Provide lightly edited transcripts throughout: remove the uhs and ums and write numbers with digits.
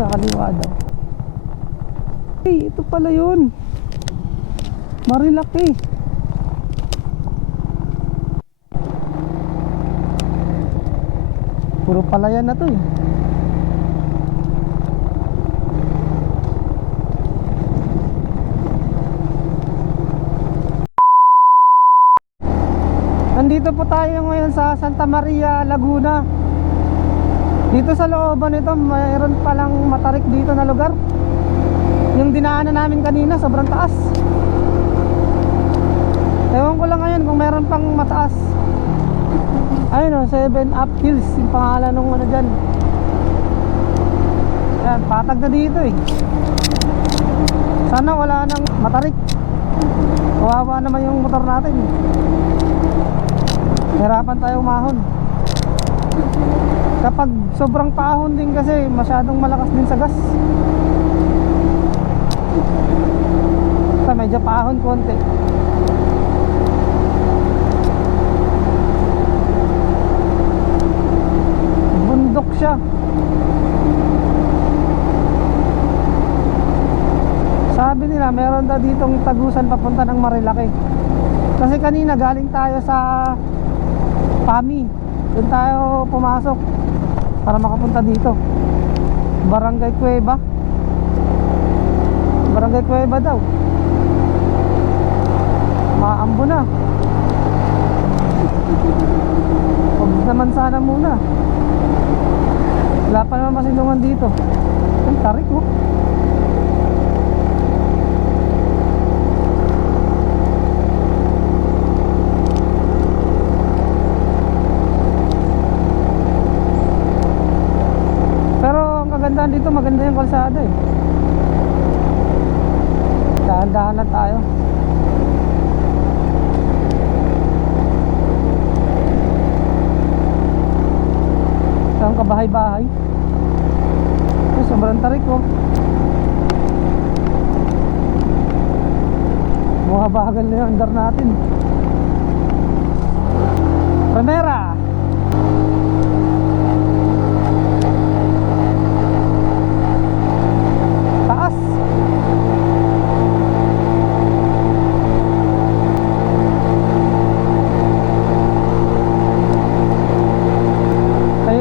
nga, kaliwa daw. Hey, ito pala yun. Marilaki. Puro palayan na to eh. Nandito po tayo ngayon sa Santa Maria, Laguna. Dito sa looban nito, mayroon palang matarik dito na lugar. Yung dinaanan namin kanina, sobrang taas. Ewan ko lang ngayon kung meron pang mataas. Ayun o, 7 Up Hills yung pangalan nung ano dyan. Ayan, patag na dito eh. Sana wala nang matarik. Kawawa naman yung motor natin. Hirapan tayo umahon. Kapag sobrang paahon din kasi, masyadong malakas din sa gas. Basta medyo paahon konti. Bundok siya. Sabi nila meron daw ditong tagusan papunta ng Marilaki. Kasi kanina galing tayo sa Pami, doon tayo pumasok para makapunta dito. Barangay Cueva. Barangay Cueva daw. Maambo na. Huwag naman sana muna. Wala pa naman masilungan dito. Ang tarik oh. Magandaan dito, maganda yung kalsada eh. Dahan-dahan lang tayo. Saan kabahay-bahay. Sobrang tarik oh. Bumabagal na yung andar natin. Primera.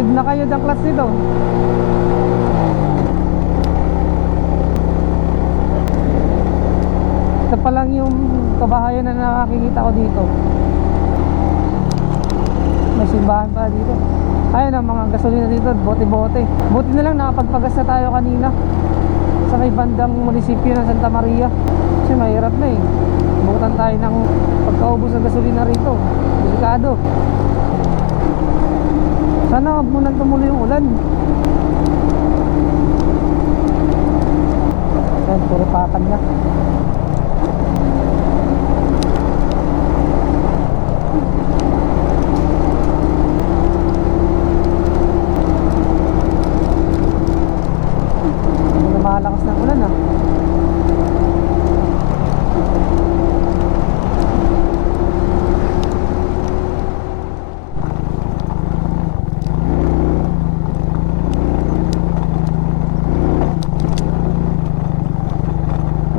Nakayod ang clutch nito. Ito pa lang yung kabahayan na nakakikita ko dito. May simbahan pa dito. Ayun ang mga gasolina dito, bote-bote. Buti na lang nakapagpagas na tayo kanina sa may bandang munisipyo ng Santa Maria. Kasi mahirap na eh. Bukutan tayo ng pagkaubos ng gasolina rito. Delikado. Sana huwag munang tumuloy yung ulan. Ayan, puro patag na. Hindi na malakas ng ulan ah.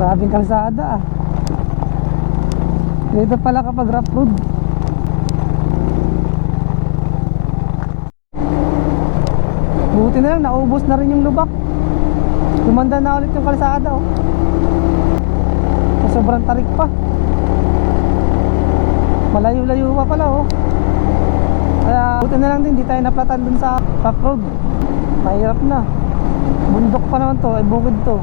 Grabing kalsada ah. Dito pala kapag rough road. Buti na lang naubos na rin yung lubak. Lumanda na ulit yung kalsada oh. Sobrang tarik pa. Malayo-layo pa pala oh. Kaya buti na lang din di tayo naplatan dun sa rough road. Mahirap na. Bundok pa naman to, ay bukid to.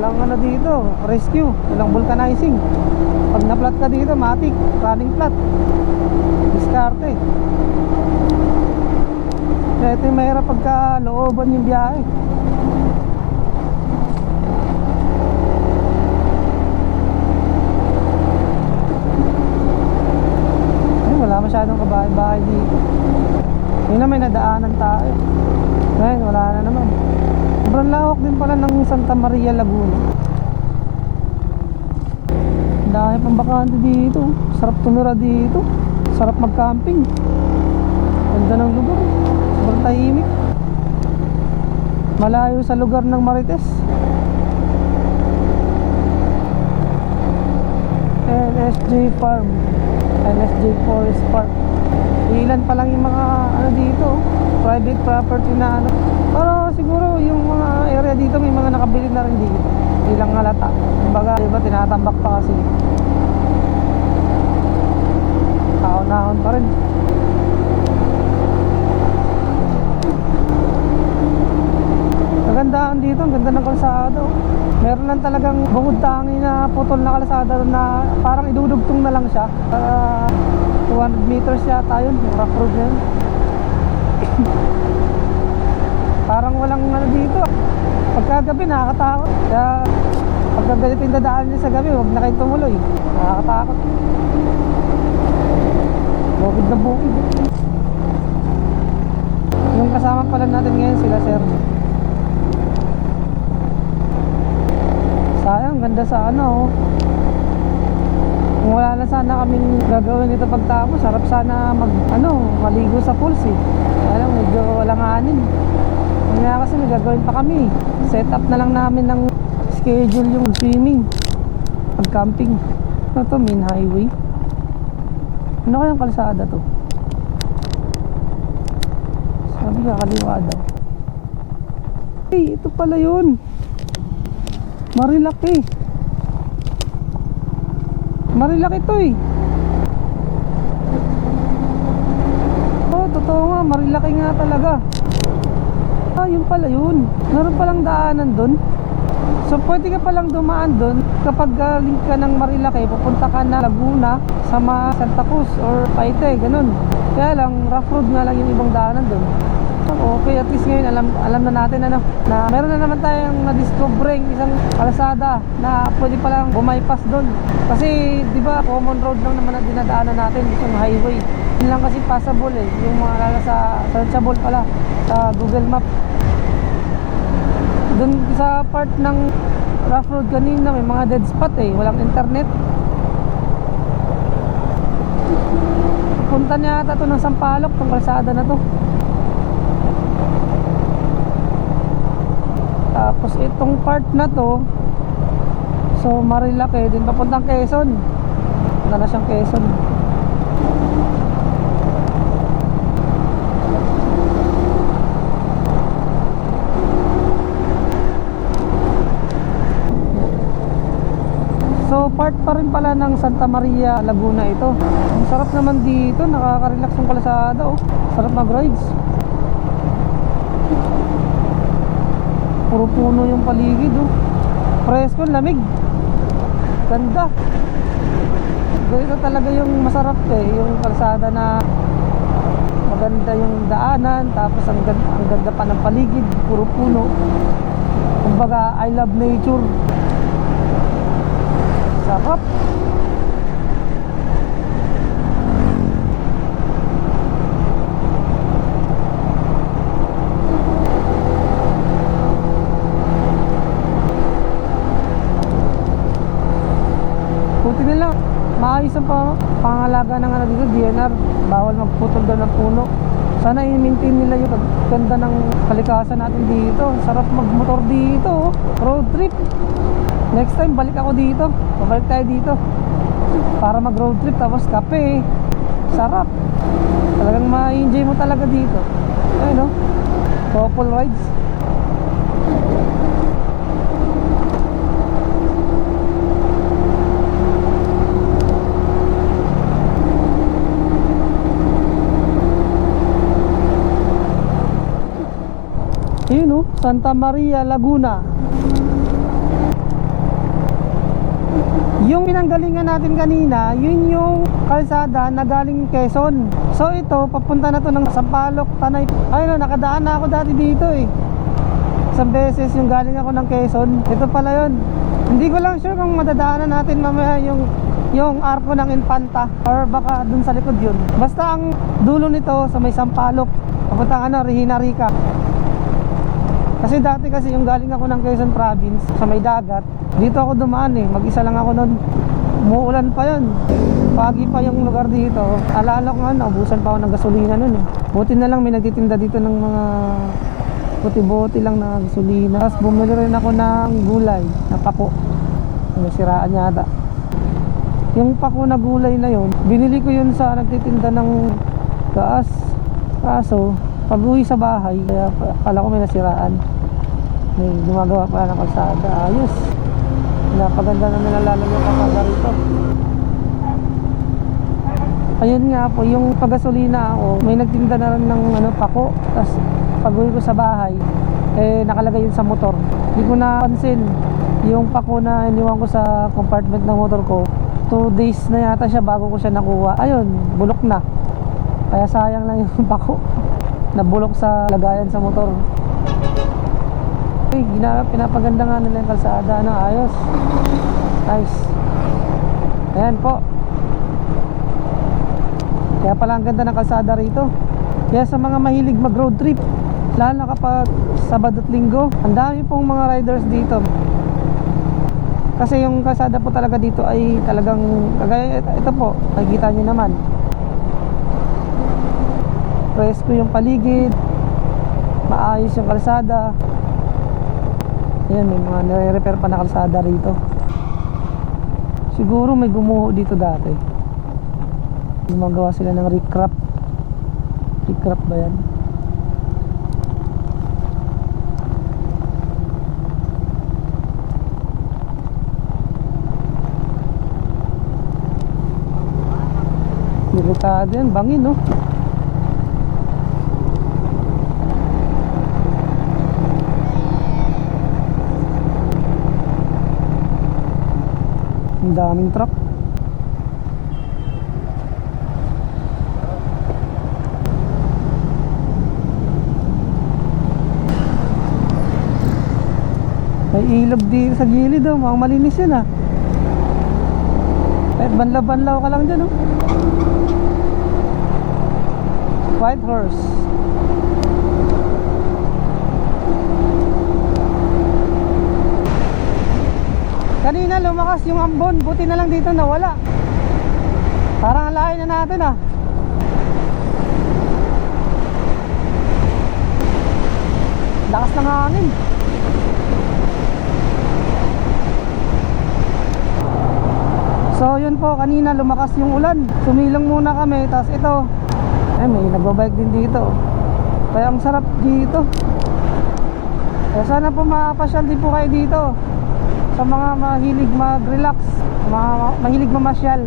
Walang ano dito, rescue, walang vulcanizing. Pag na-flat ka dito, matik, running flat. Diskarte. Kaya ito yung mahirap pagka looban yung biyahe. Ay, wala masyadong kabahay-bahay dito. Yun na may nadaanan tayo. Ngayon, wala na naman. Sobrang lawak din pala ng Santa Maria, Laguna. Dahil pang bakante dito. Sarap tumira dito. Sarap mag-camping. Ganda ng lugar. Sobrang tahimik. Malayo sa lugar ng Marites. NSJ Farm, NSJ Forest Park. Ilan pa lang yung mga ano dito, private property na ano. Pero siguro yung mga area dito may mga nakabili na rin dito. Hindi lang halata. Kumbaga, diba tinatambak pa kasi. Taon-taon pa rin. Magandaan dito, ang ganda ng kalsada. Meron lang talagang bungod tangi na putol na kalsada na parang idudugtong na lang siya. 200 meters yata yun, yung rough road na yun. Parang walang ano dito. Pagkagabi nakakatakot. Kaya pagka ganito yung dadaan niya sa gabi, huwag na kayo tumuloy. Nakakatakot. Bukid na bukid. Yung kasama pala natin ngayon sila sir. Sayang, ganda sa ano. Kung wala na sana kaming gagawin ito pagtapos, sarap sana maligo sa pools eh. Kaya lang medyo walanganin. Kaya kasi may gagawin pa kami. Set up na lang namin ng schedule yung swimming, pag-camping. Ano to, main highway? Ano kayang kalsada to? Sabi ka, kaliwa daw. Hey, ito pala yun. Marilaki. Marilaki to eh. Oh, totoo nga, Marilaki nga talaga. Ah, yun pala yun. Meron palang daanan dun. So pwede ka palang dumaan dun. Kapag galing ka ng Marilaki, pupunta ka na Laguna, sama Santa Cruz or Paite, ganun. Kaya lang, rough road nga lang yung ibang daanan dun. Okay, at least ngayon alam na natin na meron na naman tayong na-discovering isang kalsada na pwede palang bumaypass doon. Kasi di ba common road lang naman na dinadaanan natin, yung highway. Yun lang kasi passable eh, yung mga lala sa searchable pala sa Google Map. Doon sa part ng rough road kanina may mga dead spot eh, walang internet. Punta niya ata to ng Sampaloc, tong kalsada na to. Tapos itong part na to, so Marilaki din papuntang Quezon. Wala na siyang Quezon. So part pa rin pala ng Santa Maria, Laguna ito. Ang sarap naman dito, nakaka-relax yung kalsada oh. Sarap mag-rides. Puro puno yung paligid oh. Presko, lamig. Ganda. Ganito talaga yung masarap eh, yung kalsada na maganda yung daanan, tapos ang ganda pa ng paligid, puro puno. Kumbaga, I love nature. Sarap. Buti nila maayos ang pangalaga ng ano dito, DNR. Bawal magputol daw ng puno. Sana i-maintain nila yung ganda ng kalikasan natin dito. Sarap magmotor dito oh. Road trip. Next time balik ako dito. Babalik tayo dito para mag road trip tapos kape. Sarap. Talagang ma-enjoy mo talaga dito. Ayun oh. Couple rides. Yun oh, Santa Maria, Laguna. Yung pinanggalingan natin kanina, yun yung kalsada na galing Quezon. So ito, papunta na to ng Sampaloc, Tanay. Ayun oh, nakadaan na ako dati dito eh. Isang beses yung galing ako ng Quezon. Ito pala yun. Hindi ko lang sure kung madadaanan natin mamaya yung arko ng Infanta or baka dun sa likod yun. Basta ang dulo nito sa may Sampaloc, papuntang Regina Rica. Kasi dati yung galing ako ng Quezon Province sa may dagat, dito ako dumaan eh, mag-isa lang ako noon. Umuulan pa yun, pagi pa yung lugar dito. Alala ko nga, naubusan pa ako ng gasolina noon eh. Buti na lang may nagtitinda dito ng mga Buti-buti lang na gasolina. Tapos bumili rin ako ng gulay na pako. Nasiraan yata. Yung pako na gulay na yon, binili ko yun sa nagtitinda ng gaas. Kaso pag uwi sa bahay, kaya pala ko may nasiraan. May gumagawa pa ng kalsada. Ayos. Napaganda na nilalalo yung kalsada rito. Ayun nga po, yung pagasolina ako, may nagtinda na rin ng pako. Tapos pag uwi ko sa bahay, nakalagay yun sa motor. Hindi ko napansin yung pako na iniwan ko sa compartment ng motor ko. 2 days na yata siya bago ko siya nakuha. Ayun, bulok na. Kaya sayang lang yung pako. Nabulok sa lagayan sa motor. Pinapaganda nga nila yung kalsada. Ayos. Nice. Ayan po. Kaya pala ang ganda ng kalsada rito. Kaya sa mga mahilig mag road trip, lalo na kapag Sabado at Linggo, ang dami pong mga riders dito. Kasi yung kalsada po talaga dito ay talagang kagaya ito po, nakikita nyo naman. Presko yung paligid, maayos yung kalsada. Ayan, may mga nire-repair pa na kalsada rito. Siguro may gumuho dito dati. Gumagawa sila ng recrap. Recrap ba yan? Delikado yan, bangin no? Ang daming truck. May ilog dito sa gilid oh, mukhang malinis yun ah. Kahit banlaw-banlaw ka lang dyan oh. White Horse. Kanina lumakas yung ambon, buti na lang dito nawala. Parang alahin na natin ah. Lakas ng hangin. So yun po, kanina lumakas yung ulan. Sumilong muna kami, tapos ito may nagbabike din dito. Kaya ang sarap dito. Kaya sana po mapasyal din po kayo dito. Sa mga mahilig mag-relax, mga mahilig mamasyal.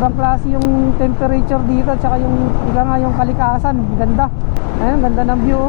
Ibang klase yung temperature dito, at saka yung kalikasan, ganda. Ayun, ganda ng view.